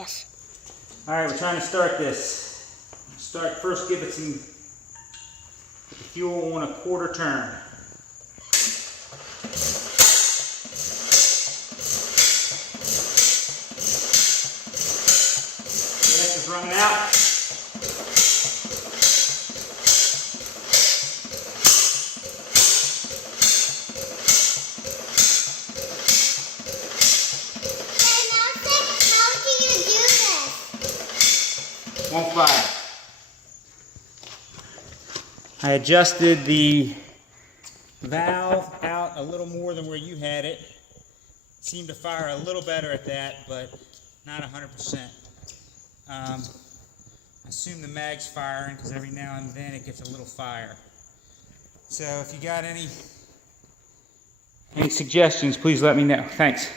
Yes. All right, we're trying to start this. First, give it some put the fuel on a quarter turn. Gas is running out. Won't fire. I adjusted the valve out a little more than where you had it. Seemed to fire a little better at that, but not 100%. I assume the mag's firing because every now and then it gets a little fire. So if you got any suggestions, please let me know. Thanks.